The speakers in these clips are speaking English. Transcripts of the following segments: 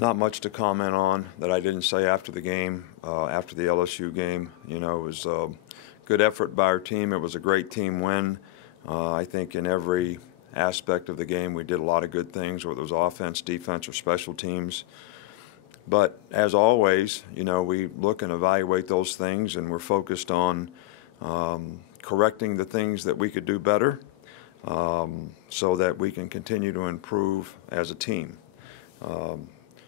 Not much to comment on that I didn't say after the game, after the LSU game. You know, it was a good effort by our team. It was a great team win. I think in every aspect of the game we did a lot of good things, whether it was offense, defense, or special teams. But as always, you know, we look and evaluate those things, and we're focused on correcting the things that we could do better so that we can continue to improve as a team.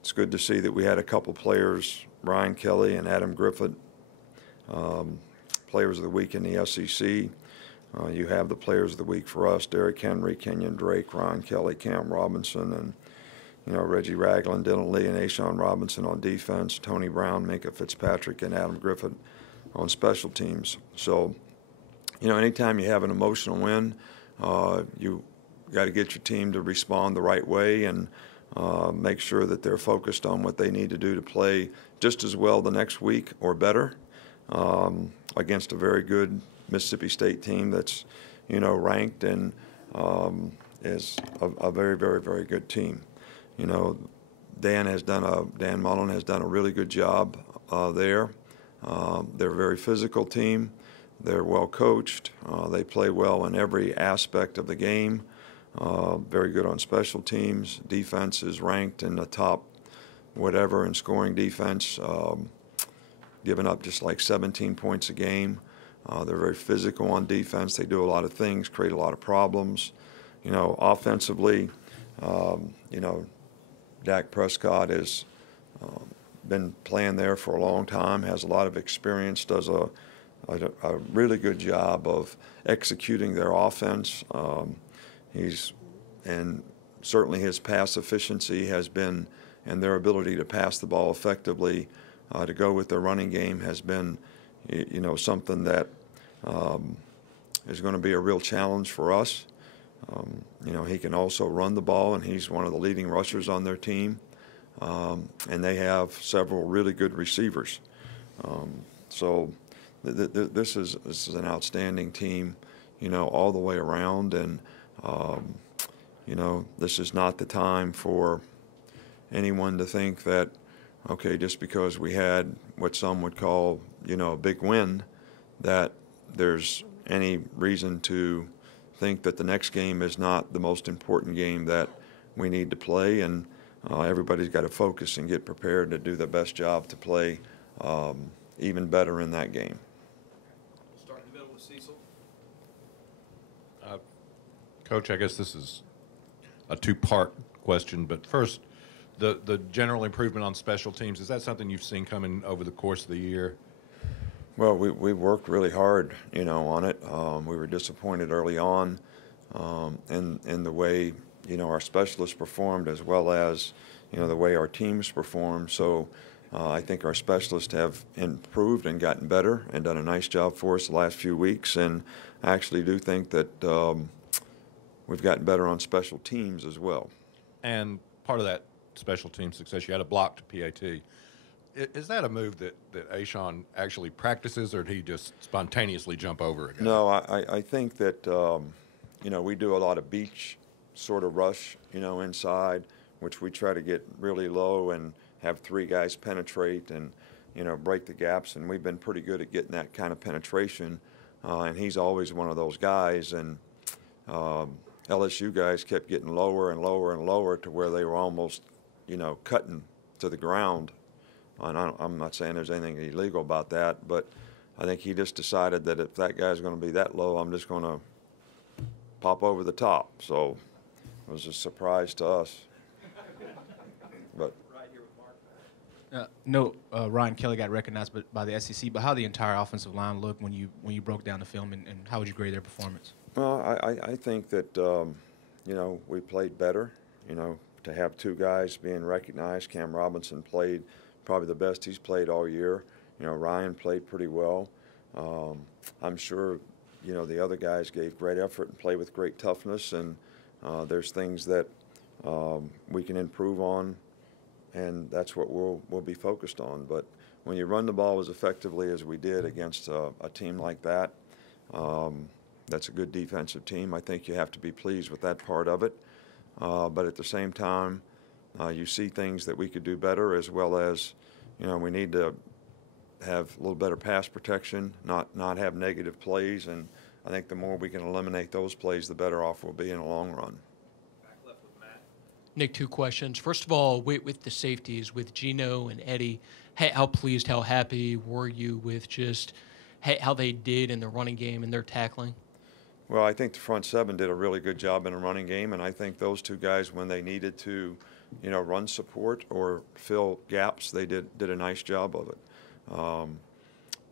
It's good to see that we had a couple players, Ryan Kelly and Adam Griffith, Players of the Week in the SEC. You have the Players of the Week for us: Derrick Henry, Kenyon Drake, Ryan Kelly, Cam Robinson, and Reggie Ragland, Dylan Lee, and Ashawn Robinson on defense, Tony Brown, Minka Fitzpatrick, and Adam Griffith on special teams. So, anytime you have an emotional win, you got to get your team to respond the right way and make sure that they're focused on what they need to do to play just as well the next week or better against a very good Mississippi State team that's, ranked and is a very, very, very good team. Dan Mullen has done a really good job there. They're a very physical team. They're well coached. They play well in every aspect of the game. Very good on special teams. Defense is ranked in the top whatever in scoring defense, giving up just like 17 points a game. They're very physical on defense. They do a lot of things, create a lot of problems. Offensively, Dak Prescott has been playing there for a long time, has a lot of experience, does a really good job of executing their offense. And certainly his pass efficiency has been, and their ability to pass the ball effectively to go with their running game has been, something that is going to be a real challenge for us. He can also run the ball, and he's one of the leading rushers on their team. And they have several really good receivers. So this is an outstanding team, all the way around. And this is not the time for anyone to think that, okay, just because we had what some would call, a big win, that there's any reason to think that the next game is not the most important game that we need to play. And everybody's got to focus and get prepared to do the best job to play even better in that game. Start in the middle with Cecil. Coach, I guess this is a two-part question, but first, the general improvement on special teams, is that something you've seen coming over the course of the year? Well, we worked really hard, on it. We were disappointed early on in the way, our specialists performed, as well as, the way our teams performed. So I think our specialists have improved and gotten better and done a nice job for us the last few weeks. And I actually do think that we've gotten better on special teams as well. And part of that special team success, you had a blocked PAT. Is that a move that Ashawn actually practices, or did he just spontaneously jump over it? No, I think that, we do a lot of beach sort of rush, inside, which we try to get really low and have three guys penetrate and, break the gaps. And we've been pretty good at getting that kind of penetration. And he's always one of those guys. And LSU guys kept getting lower and lower and lower to where they were almost, cutting to the ground. And I'm not saying there's anything illegal about that, but I think he just decided that if that guy's going to be that low, I'm just going to pop over the top. So it was a surprise to us. But Right here with Mark. Ryan Kelly got recognized by the SEC, but how the entire offensive line looked when you broke down the film, and how would you grade their performance? Well, I think that, we played better, to have two guys being recognized. Cam Robinson played probably the best he's played all year. Ryan played pretty well. I'm sure, the other guys gave great effort and played with great toughness, and there's things that we can improve on, and that's what we'll be focused on. But when you run the ball as effectively as we did against a team like that, that's a good defensive team. I think you have to be pleased with that part of it. But at the same time, you see things that we could do better, as well as, we need to have a little better pass protection, not have negative plays, and I think the more we can eliminate those plays, the better off we'll be in the long run. Back left with Matt. Nick, two questions. First of all, with the safeties, with Gino and Eddie, how pleased, how happy were you with just how they did in the running game and their tackling? Well, I think the front seven did a really good job in the running game, and I think those two guys, when they needed to, run support or fill gaps, they did a nice job of it.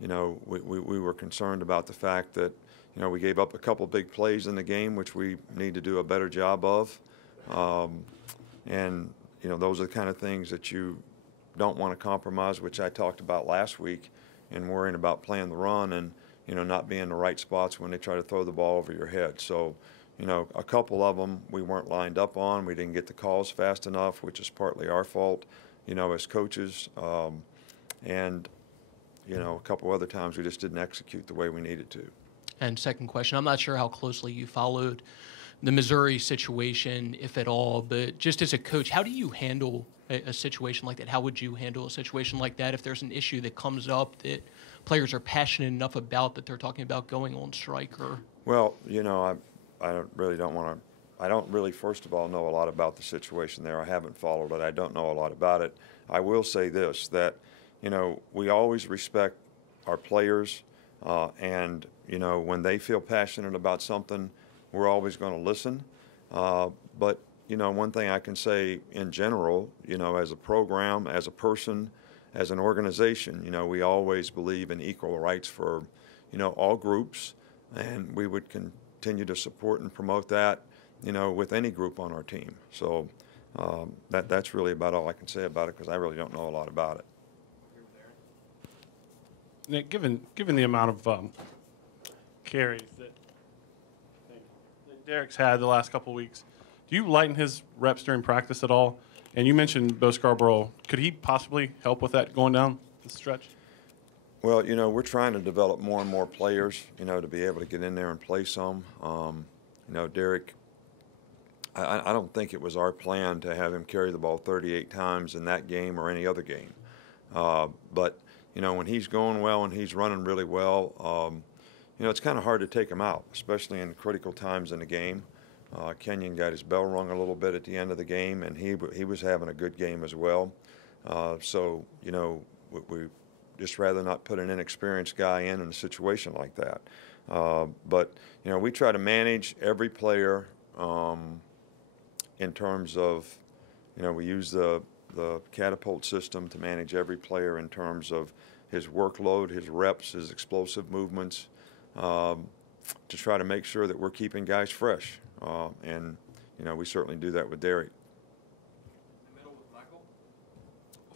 We were concerned about the fact that, we gave up a couple big plays in the game, which we need to do a better job of. And those are the kind of things that you don't want to compromise, which I talked about last week, and worrying about playing the run and, not being in the right spots when they try to throw the ball over your head. So, a couple of them we weren't lined up on. We didn't get the calls fast enough, which is partly our fault, as coaches. And, a couple other times we just didn't execute the way we needed to. And second question, I'm not sure how closely you followed the Missouri situation, if at all, but just as a coach, how do you handle a situation like that? How would you handle a situation like that if there's an issue that comes up that players are passionate enough about that they're talking about going on strike? Or Well, I don't really, first of all, know a lot about the situation there. I haven't followed it. I don't know a lot about it. I will say this, that, we always respect our players, and, when they feel passionate about something, we're always going to listen. But, one thing I can say in general, as a program, as a person, as an organization, we always believe in equal rights for, all groups, and we would continue to support and promote that, with any group on our team. So that's really about all I can say about it, because I really don't know a lot about it. Nick, given the amount of carries that Derek's had the last couple of weeks, do you lighten his reps during practice at all? And you mentioned Bo Scarbrough. Could he possibly help with that going down the stretch? Well, we're trying to develop more and more players, to be able to get in there and play some. Derek, I don't think it was our plan to have him carry the ball 38 times in that game or any other game. But, when he's going well and he's running really well, it's kind of hard to take him out, especially in critical times in the game. Kenyon got his bell rung a little bit at the end of the game, and he was having a good game as well. So, we just rather not put an inexperienced guy in a situation like that. But, we try to manage every player in terms of, we use the catapult system to manage every player in terms of his workload, his reps, his explosive movements, to try to make sure that we're keeping guys fresh. And, we certainly do that with Derek. In the middle with Michael.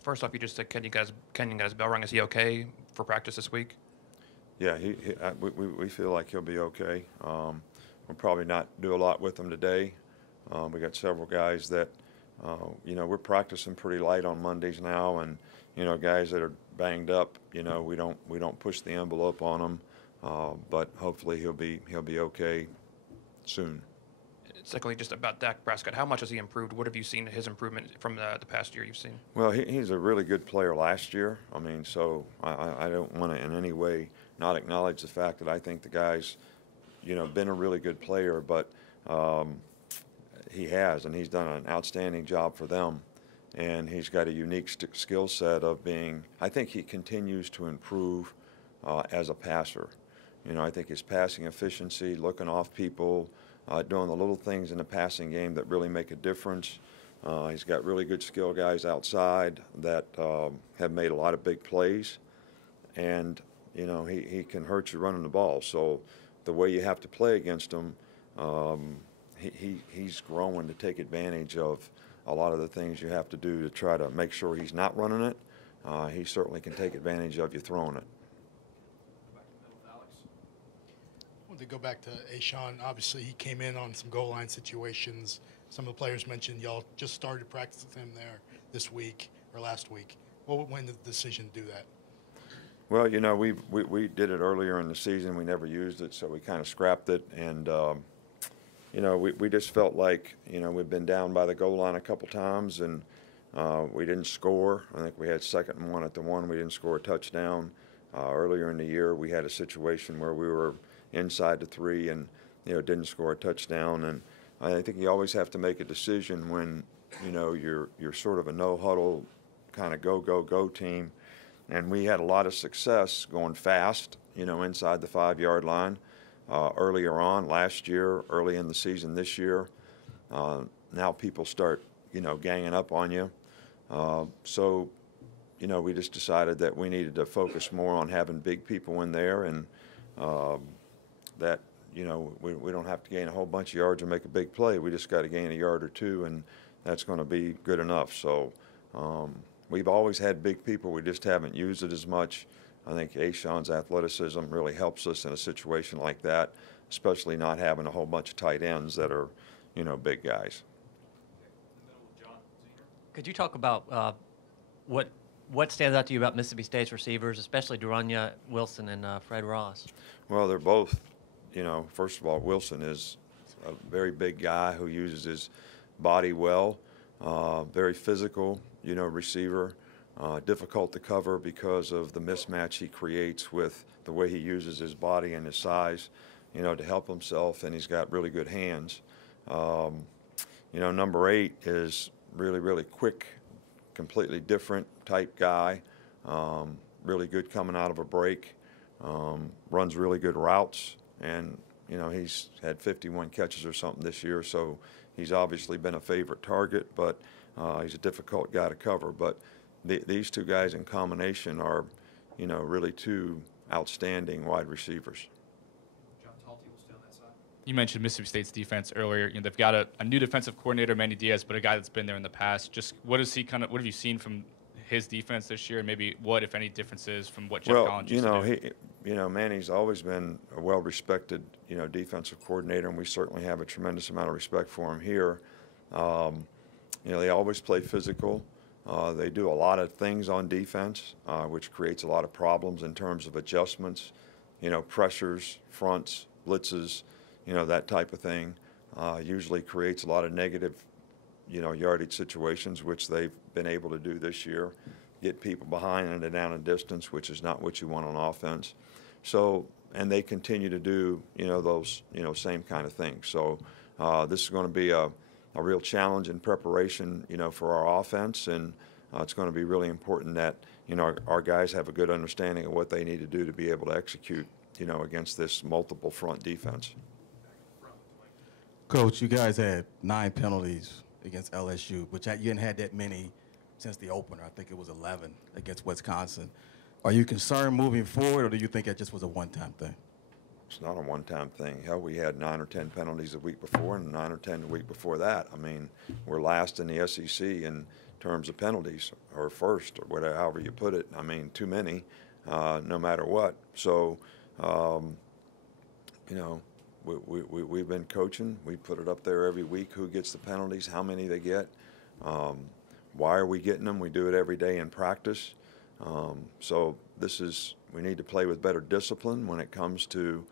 First off, you just said Kenyon got his bell rung. Is he okay for practice this week? Yeah, we feel like he'll be okay. We'll probably not do a lot with him today. We got several guys that, we're practicing pretty light on Mondays now, and guys that are banged up, we don't push the envelope on them. But hopefully he'll be okay soon. Secondly, just about Dak Prescott, how much has he improved? What have you seen his improvement from the past year you've seen? Well, he's a really good player last year. I mean, so I don't want to in any way not acknowledge the fact that I think the guy's, been a really good player, but he has, and he's done an outstanding job for them. And he's got a unique skill set of being, I think he continues to improve as a passer. I think his passing efficiency, looking off people, doing the little things in the passing game that really make a difference. He's got really good skill guys outside that have made a lot of big plays. And, he can hurt you running the ball. So the way you have to play against him, he's growing to take advantage of a lot of the things you have to do to try to make sure he's not running it. He certainly can take advantage of you throwing it. To go back to Ashawn, obviously he came in on some goal line situations. Some of the players mentioned y'all just started practicing him there this week or last week. What went the decision to do that? Well, we did it earlier in the season. We never used it, so we kind of scrapped it. And, we just felt like, we've been down by the goal line a couple times, and, We didn't score. I think we had 2nd and 1 at the 1. We didn't score a touchdown. Earlier in the year, we had a situation where we were inside the 3 and, didn't score a touchdown. And I think you always have to make a decision when, you're sort of a no-huddle kind of go team. And we had a lot of success going fast, inside the 5-yard line earlier on last year, early in the season this year. Now people start, ganging up on you. So, we just decided that we needed to focus more on having big people in there, and that, we don't have to gain a whole bunch of yards or make a big play. We just got to gain a yard or two, and that's going to be good enough. So we've always had big people. We just haven't used it as much. I think Ashawn's athleticism really helps us in a situation like that, especially not having a whole bunch of tight ends that are, big guys. Could you talk about what stands out to you about Mississippi State's receivers, especially Duranya Wilson and Fred Ross? Well, they're both, first of all, Wilson is a very big guy who uses his body well, very physical, receiver, difficult to cover because of the mismatch he creates with the way he uses his body and his size, to help himself, and he's got really good hands. Number 8 is really, really quick, completely different type guy, really good coming out of a break, runs really good routes, and, he's had 51 catches or something this year, so he's obviously been a favorite target, but he's a difficult guy to cover. But these two guys in combination are, really two outstanding wide receivers. You mentioned Mississippi State's defense earlier. They've got a new defensive coordinator, Manny Diaz, but a guy that's been there in the past. Just what have you seen from his defense this year, and maybe what, if any, differences from what Jeff Collins used to do? Manny's always been a well-respected, defensive coordinator, and we certainly have a tremendous amount of respect for him here. They always play physical. They do a lot of things on defense, which creates a lot of problems in terms of adjustments, pressures, fronts, blitzes, that type of thing. Usually creates a lot of negative, yardage situations, which they've been able to do this year. Get people behind and down and distance, which is not what you want on offense. So, and they continue to do, those, same kind of things. So this is going to be a real challenge in preparation, for our offense, and it's going to be really important that, our guys have a good understanding of what they need to do to be able to execute, against this multiple front defense. Coach, you guys had 9 penalties against LSU, which you hadn't had that many since the opener. I think it was 11 against Wisconsin. Are you concerned moving forward, or do you think that just was a one-time thing? It's not a one-time thing. Hell, we had 9 or 10 penalties the week before and 9 or 10 the week before that. I mean, we're last in the SEC in terms of penalties, or first, or whatever, however you put it. I mean, too many, no matter what. So, we've been coaching. We put it up there every week, who gets the penalties, how many they get, why are we getting them. We do it every day in practice. So we need to play with better discipline when it comes to,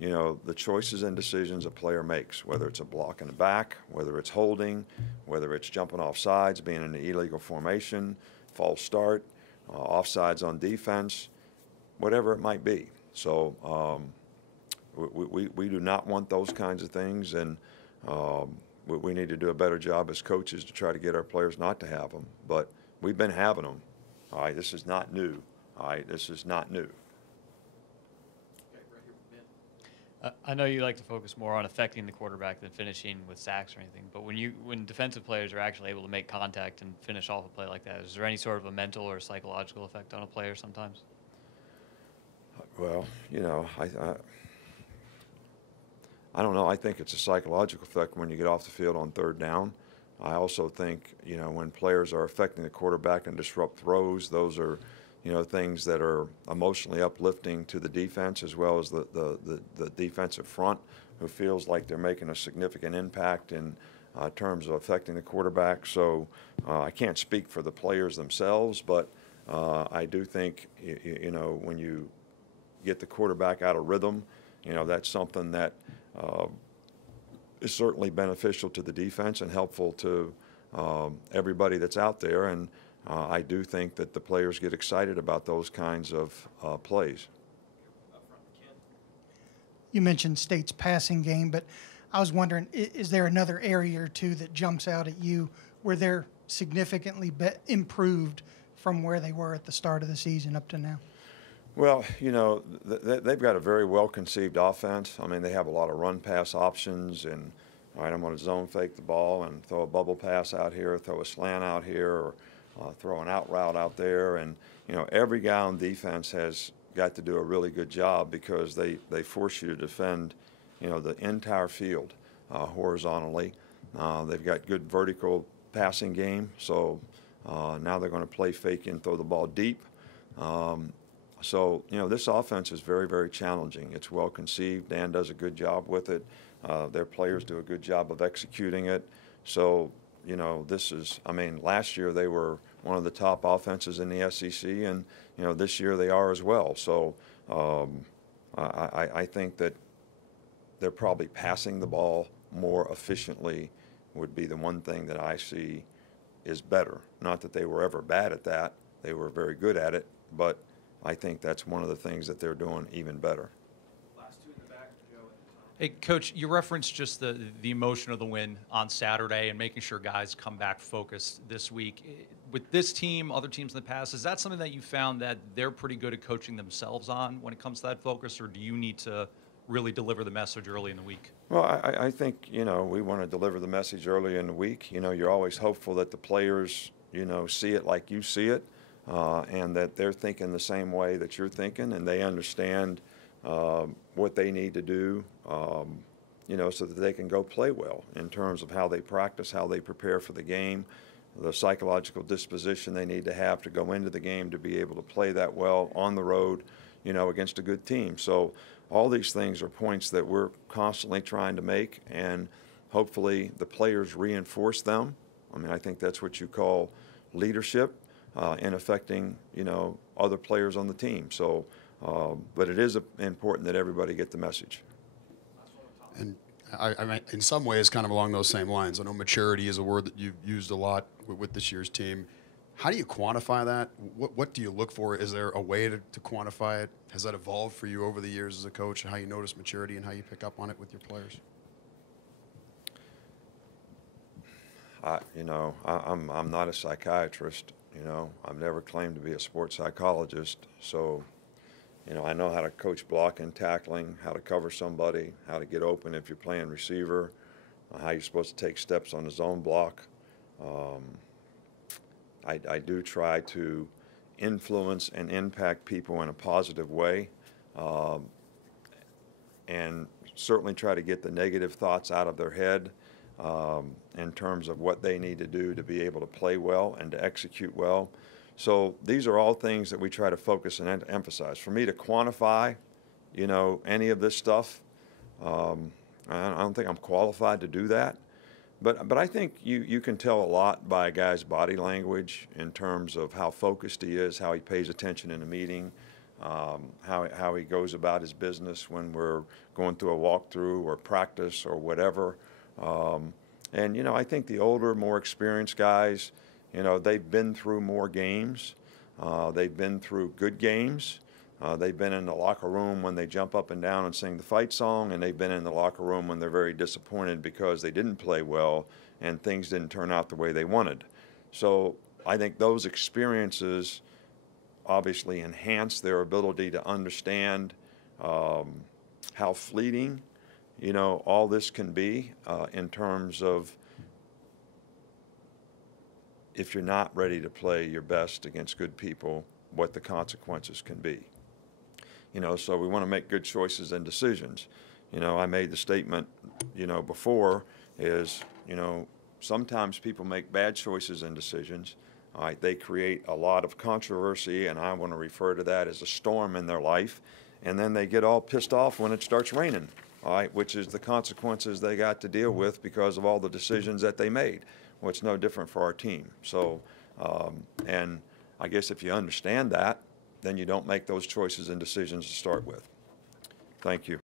the choices and decisions a player makes, whether it's a block in the back, whether it's holding, whether it's jumping off sides, being in the illegal formation, false start, offsides on defense, whatever it might be. So, we do not want those kinds of things, and we need to do a better job as coaches to try to get our players not to have them. But we've been having them. All right, this is not new. All right, this is not new. I know you like to focus more on affecting the quarterback than finishing with sacks or anything, but when defensive players are actually able to make contact and finish off a play like that, is there any sort of a mental or psychological effect on a player sometimes? Well, I don't know. I think it's a psychological effect when you get off the field on 3rd down. I also think, when players are affecting the quarterback and disrupt throws, those are, things that are emotionally uplifting to the defense, as well as the defensive front, who feels like they're making a significant impact in terms of affecting the quarterback. So I can't speak for the players themselves, but I do think, when you get the quarterback out of rhythm, that's something that is certainly beneficial to the defense and helpful to everybody that's out there, and I do think that the players get excited about those kinds of plays. You mentioned State's passing game, but I was wondering, is there another area or two that jumps out at you where they're significantly improved from where they were at the start of the season up to now? Well, you know, they've got a very well-conceived offense. I mean, they have a lot of run-pass options, and all right, I'm going to zone fake the ball and throw a bubble pass out here, throw a slant out here, or throw an out route out there. And, you know, every guy on defense has got to do a really good job because they force you to defend, you know, the entire field horizontally. They've got good vertical passing game, so now they're going to play fake and throw the ball deep. So, you know, this offense is very, very challenging. It's well conceived. Dan does a good job with it. Their players do a good job of executing it. So, you know, this is, I mean, last year they were one of the top offenses in the SEC, and, you know, this year they are as well. So I think that they're probably passing the ball more efficiently would be the one thing that I see is better. Not that they were ever bad at that. They were very good at it, but I think that's one of the things that they're doing even better. Last two in the back, Joe and Tom. Hey, Coach, you referenced just the emotion of the win on Saturday and making sure guys come back focused this week. With this team, other teams in the past, is that something that you found that they're pretty good at coaching themselves on when it comes to that focus, or do you need to really deliver the message early in the week? Well, I think, you know, we want to deliver the message early in the week. You know, you're always hopeful that the players, you know, see it like you see it, and that they're thinking the same way that you're thinking, and they understand what they need to do, you know, so that they can go play well in terms of how they practice, how they prepare for the game, the psychological disposition they need to have to go into the game to be able to play that well on the road, you know, against a good team. So all these things are points that we're constantly trying to make, and hopefully the players reinforce them. I mean, I think that's what you call leadership in affecting, you know, other players on the team. So, but it is important that everybody get the message. And I mean, in some ways, kind of along those same lines. I know maturity is a word that you've used a lot with this year's team. How do you quantify that? What do you look for? Is there a way to quantify it? Has that evolved for you over the years as a coach, how you notice maturity and how you pick up on it with your players? You know, I'm not a psychiatrist. You know, I've never claimed to be a sports psychologist. So, you know, I know how to coach blocking, tackling, how to cover somebody, how to get open if you're playing receiver, how you're supposed to take steps on the zone block. I do try to influence and impact people in a positive way, and certainly try to get the negative thoughts out of their head in terms of what they need to do to be able to play well and to execute well. So these are all things that we try to focus and emphasize. For me to quantify, you know, any of this stuff, I don't think I'm qualified to do that. But I think you can tell a lot by a guy's body language in terms of how focused he is, how he pays attention in a meeting, how he goes about his business when we're going through a walkthrough or practice or whatever. And, you know, I think the older, more experienced guys, you know, they've been through more games. They've been through good games. They've been in the locker room when they jump up and down and sing the fight song, and they've been in the locker room when they're very disappointed because they didn't play well and things didn't turn out the way they wanted. So I think those experiences obviously enhance their ability to understand how fleeting, you know, all this can be in terms of if you're not ready to play your best against good people, what the consequences can be. You know, so we want to make good choices and decisions. You know, I made the statement, you know, before is, you know, sometimes people make bad choices and decisions. All right, they create a lot of controversy, and I want to refer to that as a storm in their life. And then they get all pissed off when it starts raining, all right, which is the consequences they got to deal with because of all the decisions that they made. Well, it's no different for our team. So, and I guess if you understand that, then you don't make those choices and decisions to start with. Thank you.